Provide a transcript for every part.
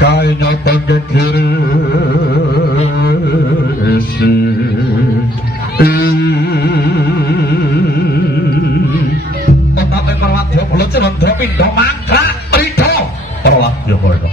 kayaknya pakai kirisi tetapi perwadya kula Cilendra pindha mangkrak pridha perwadya kula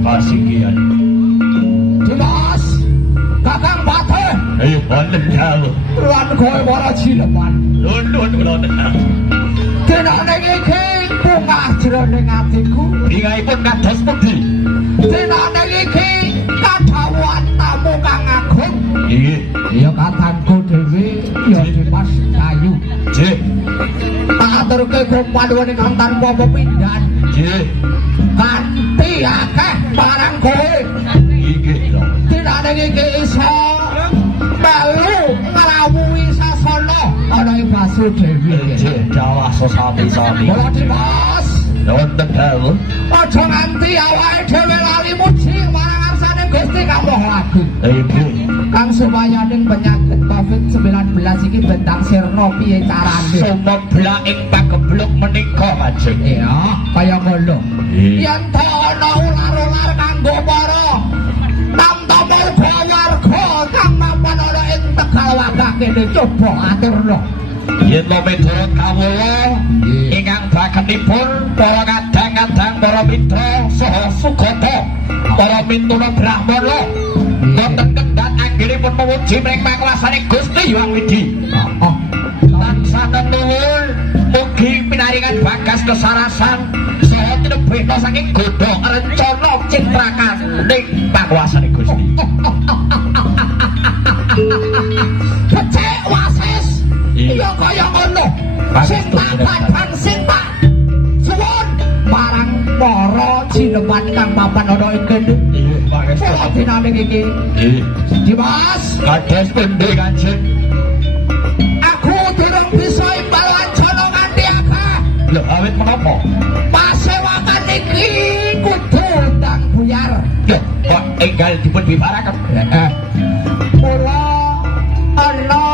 Kasihan. Dimas, Kakang Patih. Ayo boten dawuh. Lan kowe ora cileman. Nuwun kula tenang. Denane iki bungah jroning atiku. Ringahipun kados pundi? Denane iki kadhawuhan tamu kang agung. Nggih. Ya katangku dhewe ya Dimas Kayu. Nggih. Tak aturke panuwun ingkang tanpa pepindhan. Nggih. Kanthi akeh barang kowe. Nggih lho. Dinane iki iso melu ngrawuhi sasana ana ing Basudewi. Nggih, jawah sesami-sami. Mula Dimas, Wonten dawuh. aja nganti awake dhewe lali muji marang ngarsane Gusti Kang Maha Agung. Nggih. Kang sumayaning penyakit COVID-19 iki bentang sirna piye carane? Sumeblak ing pagebluk menika Kanjeng. Ya, kaya ngono. Nggih. Yen ta ana ular-ular kanggo para tamtama warga kang mapan ana ing Tegal Wagah kene coba aturna. Yen lo miturut kawula ingkang bagenipun para kadang-kadang para mitra saha sugata para mintuna brahmana wonten kendhat anggenipun memuji mring pakuasane Gusti Hyang Widi. Tansah nuwun mugi pinaringan bagas kesarasan saha tinebihna saking godha rencana citrakan ning pakuasane Gusti. Becik wasis iya kaya ngono. Sing tak padhang sing tak suwun marang para jineman kang papan ana ing kene. Nggih, pangestu. Dinane iki. Nggih. Dimas, Kados pundi Kanjeng? aku durung bisa imbal wancana kanthi akeh. Lho awit menapa? Pasewakan iki kudu ndang buyar. Lho kok enggal dipun bibaraken? Mula ana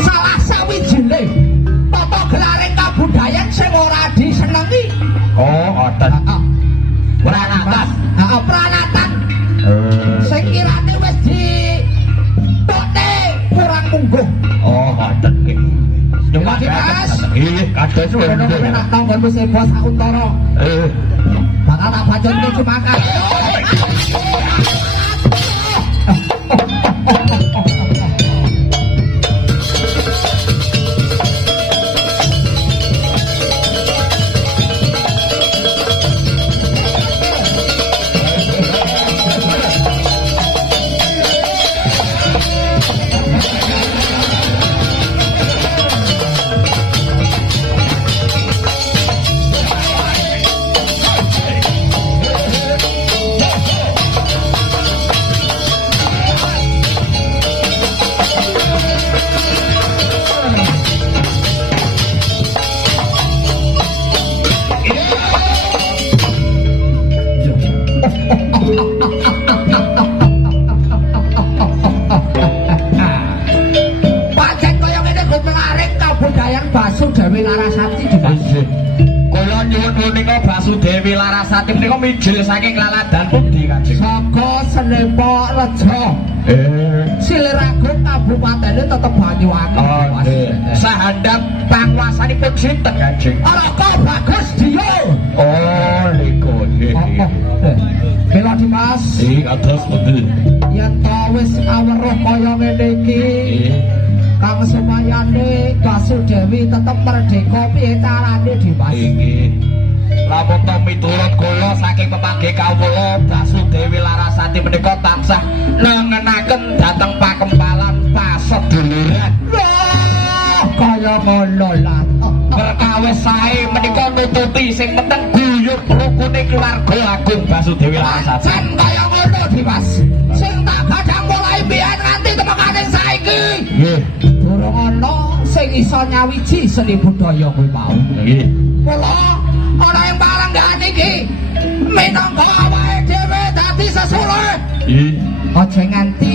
salah sawijine tata gelaring kabudayan sing ora disenengi. Oh, ngoten. Pranatan. Pranatan. Sing kirane wis ditokne kurang mungguh. Oh, ngoten nggih. Nyuwun Mas. Nggih, kados Ono pundi. penak tanggon wis bos sauntara. Bakal tak bacutke cumakan. Pancen kaya ngene kok menarik kabudayan Basudewi Larasati Dimas. Kula nyuwun menika Basudewi Larasati menika mijil saking laladan pundi Kanjeng? Saka Senepa Reja. Siliragung kabupatene tetep Banyuwangi. Oh, nggih. Sahandap panguwasanipun sinten Kanjeng? Raka Bagus Diyo. Oh, niku nggih. Bela Dimas. Iki kados pundi? Yen ta wis ngaweruh kaya ngene iki, kang semayane Basudewi tetep merdeka piye carane Dimas? Nggih. Lamun to miturut kula saking pepangge kawula Basudewi Larasati menika tansah nengenaken dhateng pakempalan paseduluran. Wah, kaya ngono lah. Perkawis sae menika nututi sing penting guyub rukune keluarga agung Basudewi Larasati. Pancen kaya ngono Dimas. Sing tak kadang mulai biyen nganti temekaning saiki. Nggih. Durung ana sing iso nyawiji seni budaya kuwi mau. Nggih. Mula ana ing parenggan iki minangka awake dhewe dadi sesulih. Nggih. Aja nganti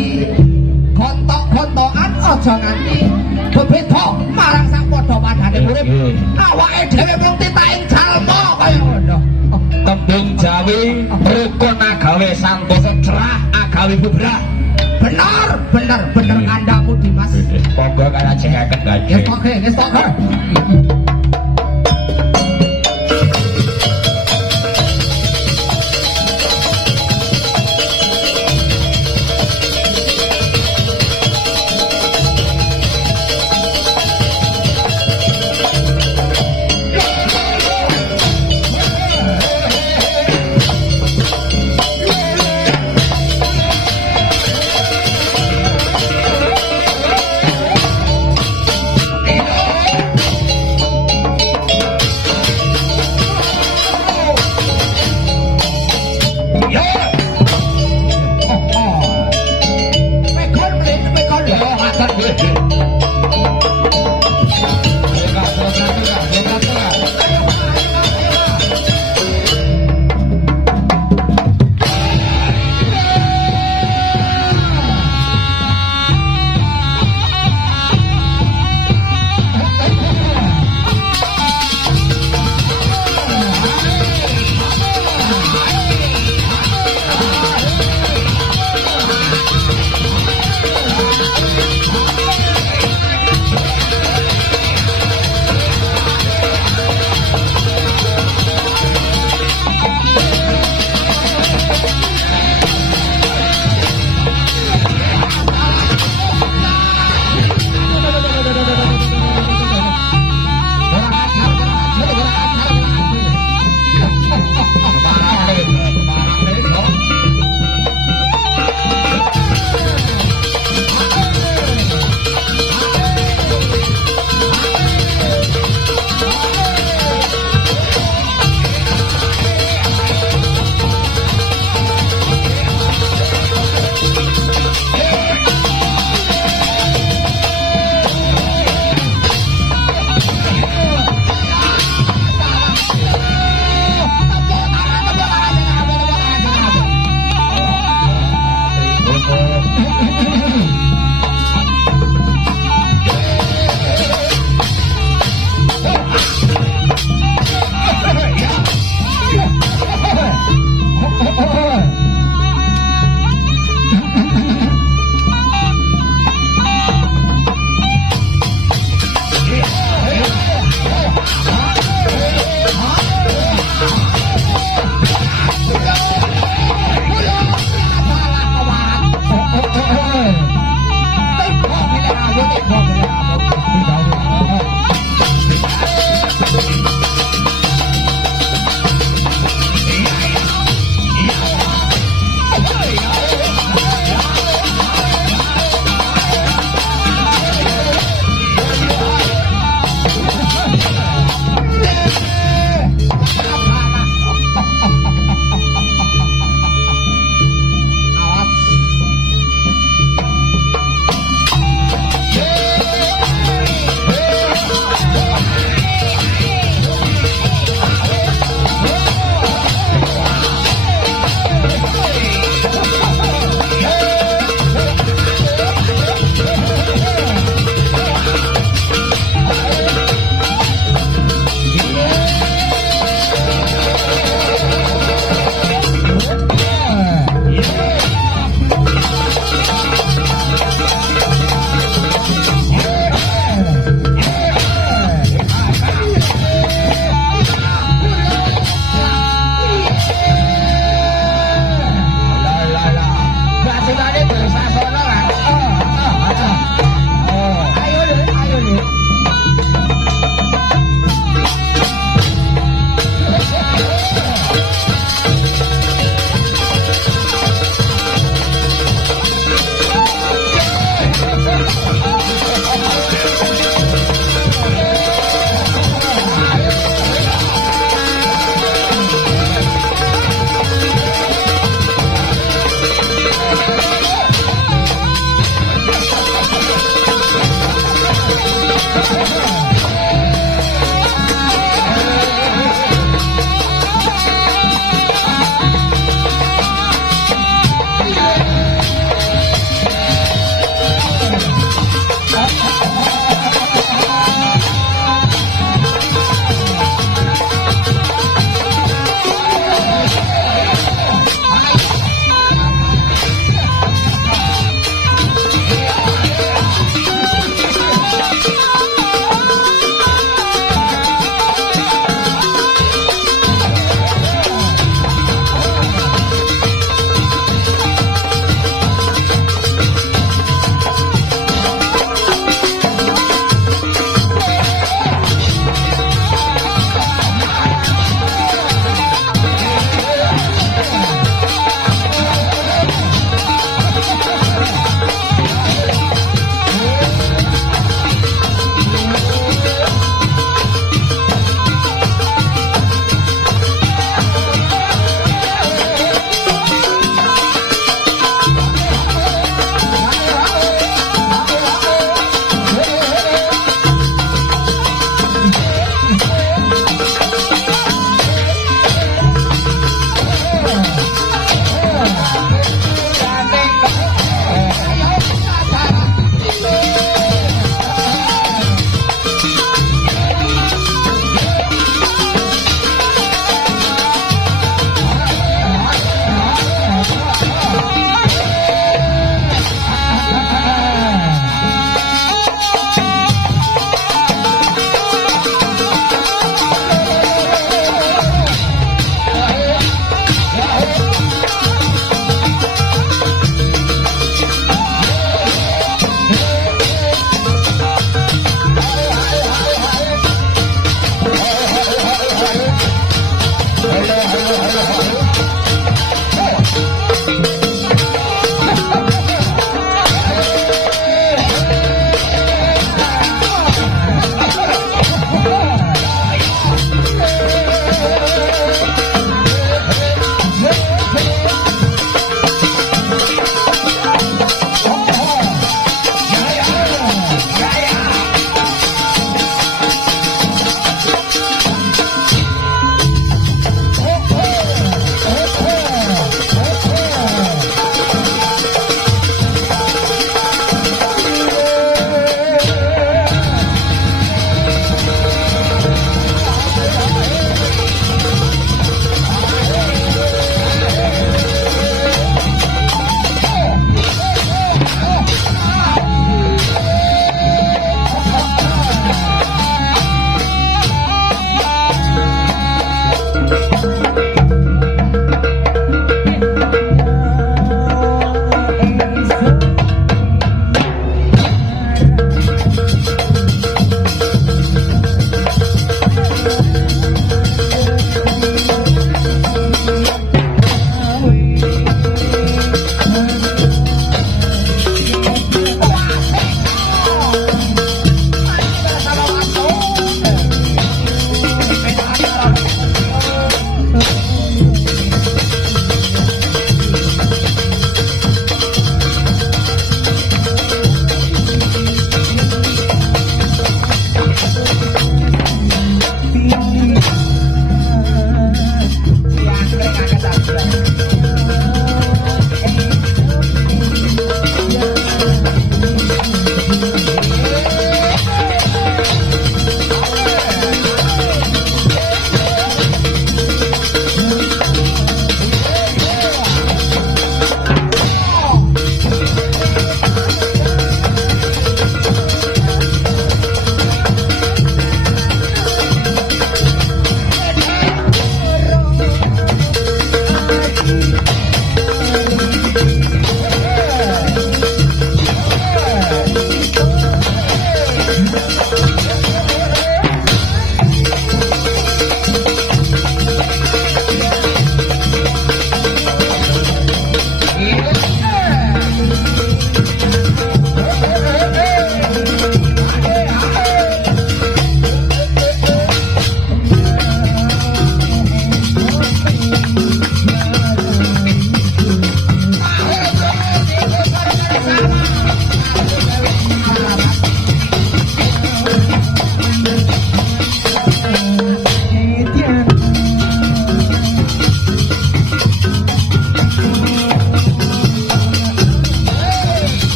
gontok-gontokan, aja nganti bebeda marang sak padha-padhane urip. Awake dhewe mung titaking jalma kaya ngono. Tembung Jawi rukun agawe santosa cerah agawe bubrah. Bener kandamu Dimas. Monggo kalajengaken Kanjeng. Nges toke.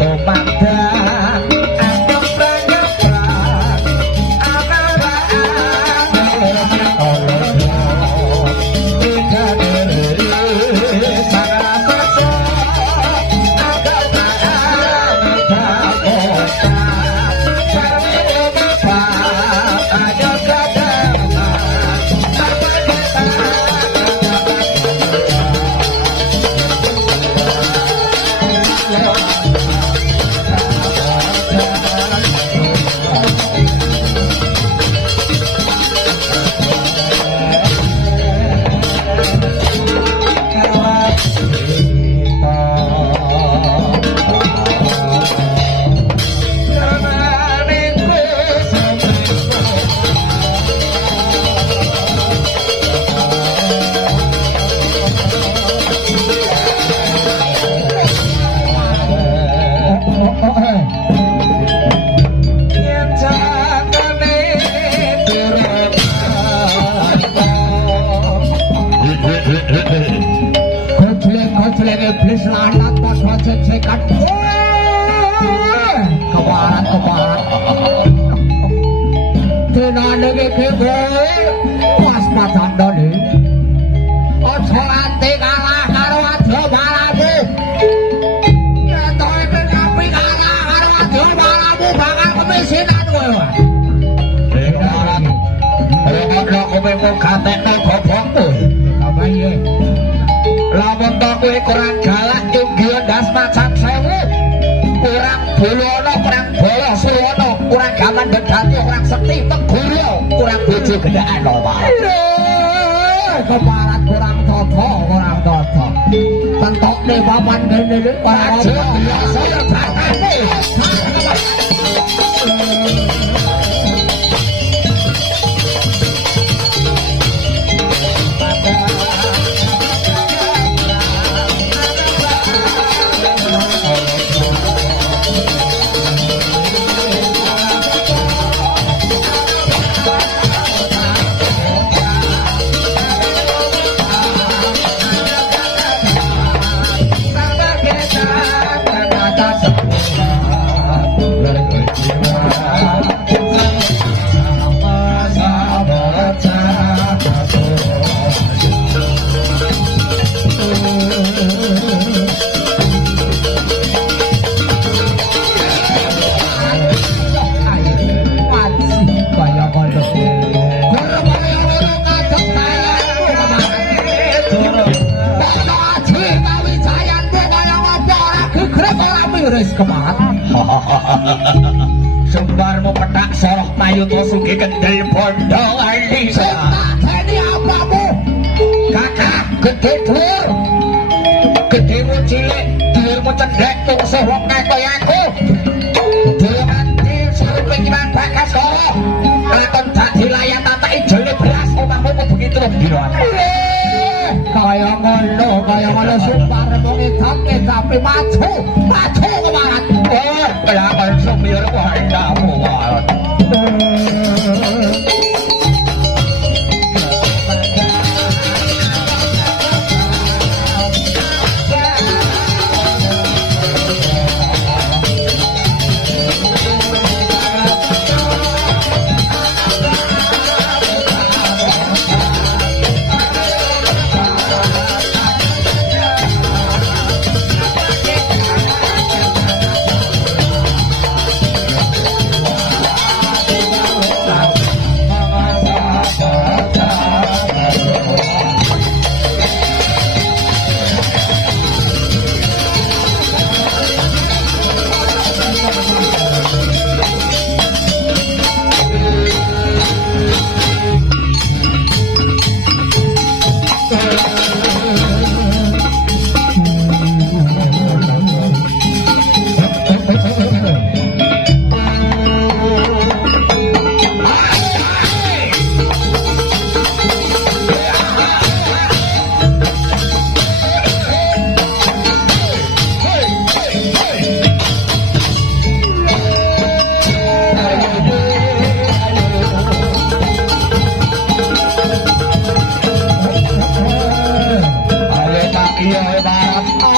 tumandan anggap banyak Gojleng iblis lanat padha cecekan. Keparat. Dinane iki kowe pas padandane. Aja nganti kalah karo adya balamu. Yen to iki kapi kalah karo adya balamu bakal kemisinan kowe. Dengaran. Ora kowe kok gatekno gobokmu. Apa iya? Lamun to kowe kurang galak nyunggi ndas macan sewu. Kurang bulono, kurang bolos suwono, kurang gaman dedati, kurang sekti teguryo, kurang bojo gedhaan lho, Pak. Keparat kurang toto. Tentokne papan ngene iki ora apa. Saya batane. Sembarmu petak soroh mayuto sugi kendel bondo ali ini apamu kakak gede dhuwur gedemu cilik dhuwurmu cendek tungsuh wong kaya aku dhuwur nganti suruh pengiman bakas soroh aton dadi layan tatai jeli beras omahmu begitu biro kaya ngono sumpah ngedam tapi maju kemarat kelakan sumir wahandamu warat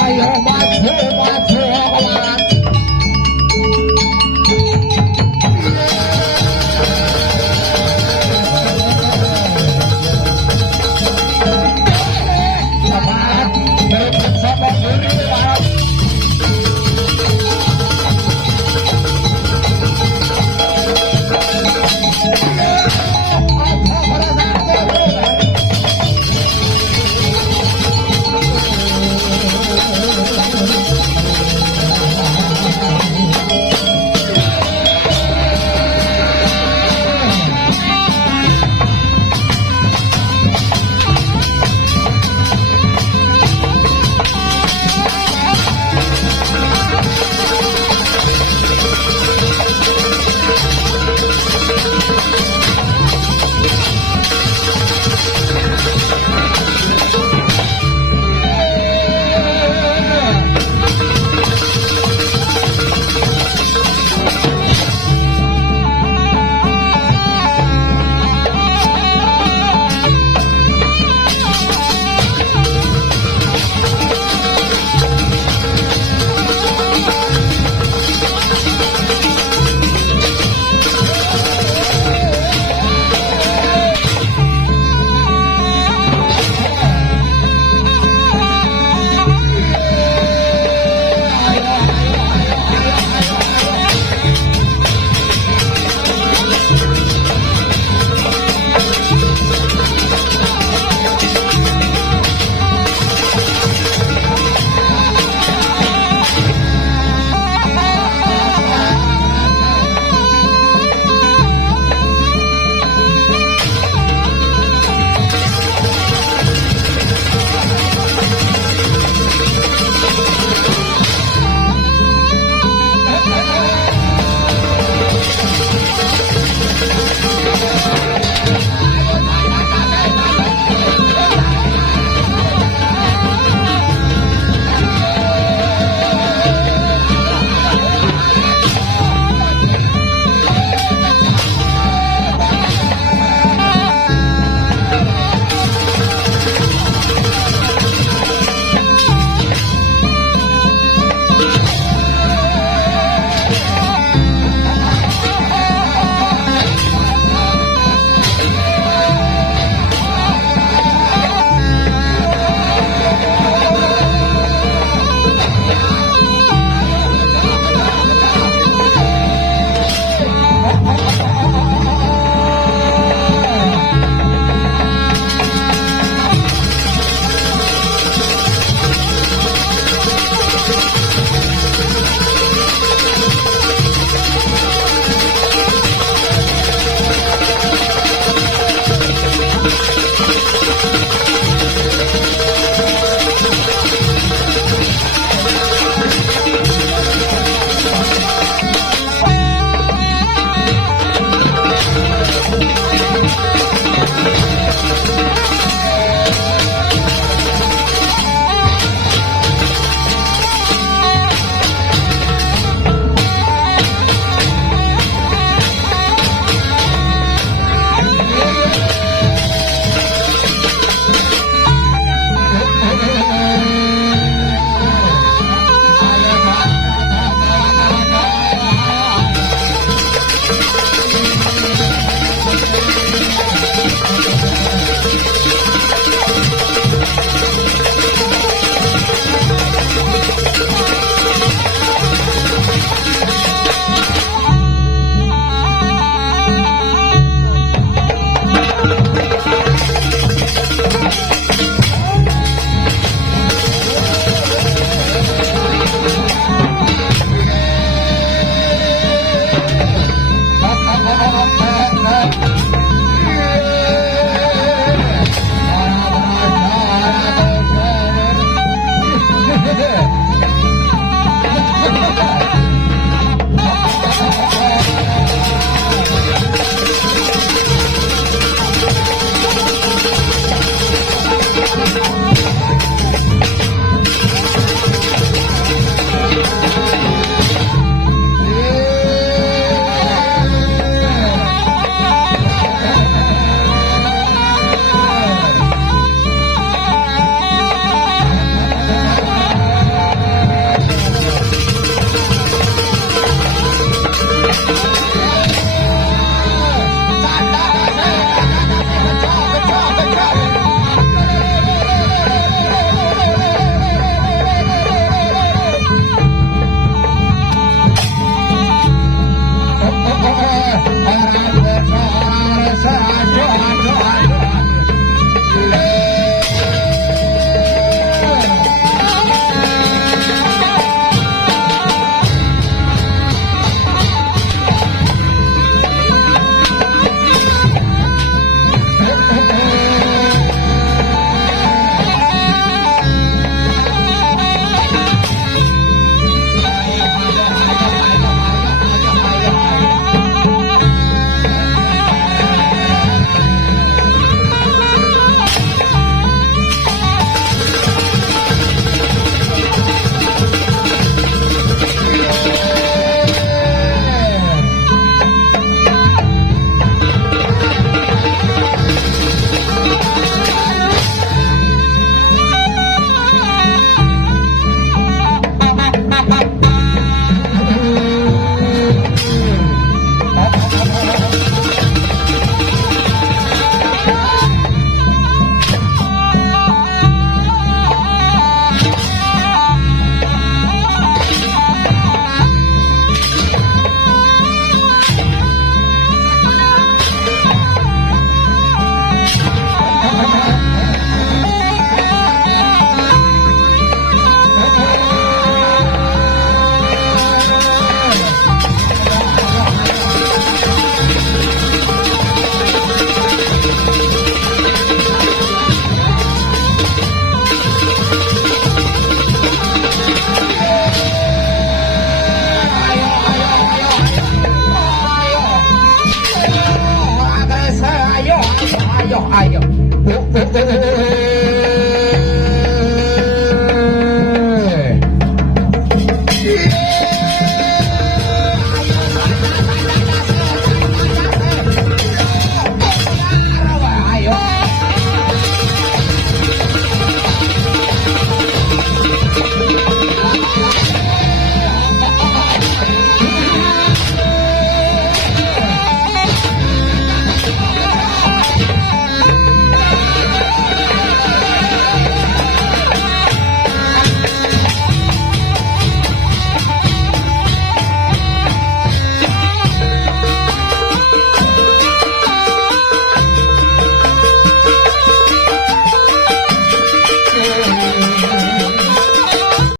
Ayo maju